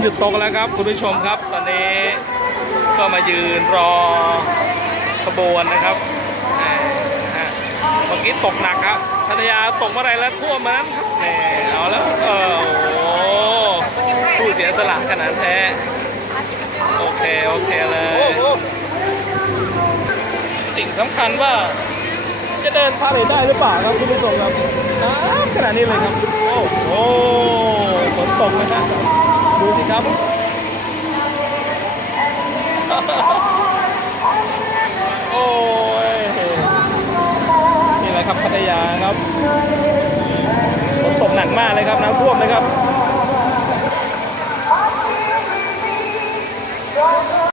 หยุดตกแล้วครับคุณผู้ชมครับตอนนี้ก็มายืนรอขบวนนะครับเมื่อกี้ตกหนักครับพัทยาตกเมื่อไรแล้วท่วมมานั้นครับเอาแล้วโอ้โหผู้เสียสละขนาดแท้โอเคเลยสิ่งสำคัญว่าจะเดินพาเหรดได้หรือเปล่าครับคุณผู้ชมครับขนาดนี้เลยครับโอ้โหฝนตกเลยนะดูสิครับโอ้ยนี่แหละครับพัทยาครับฝนตกหนักมากเลยครับน้ำท่วมเลยครับ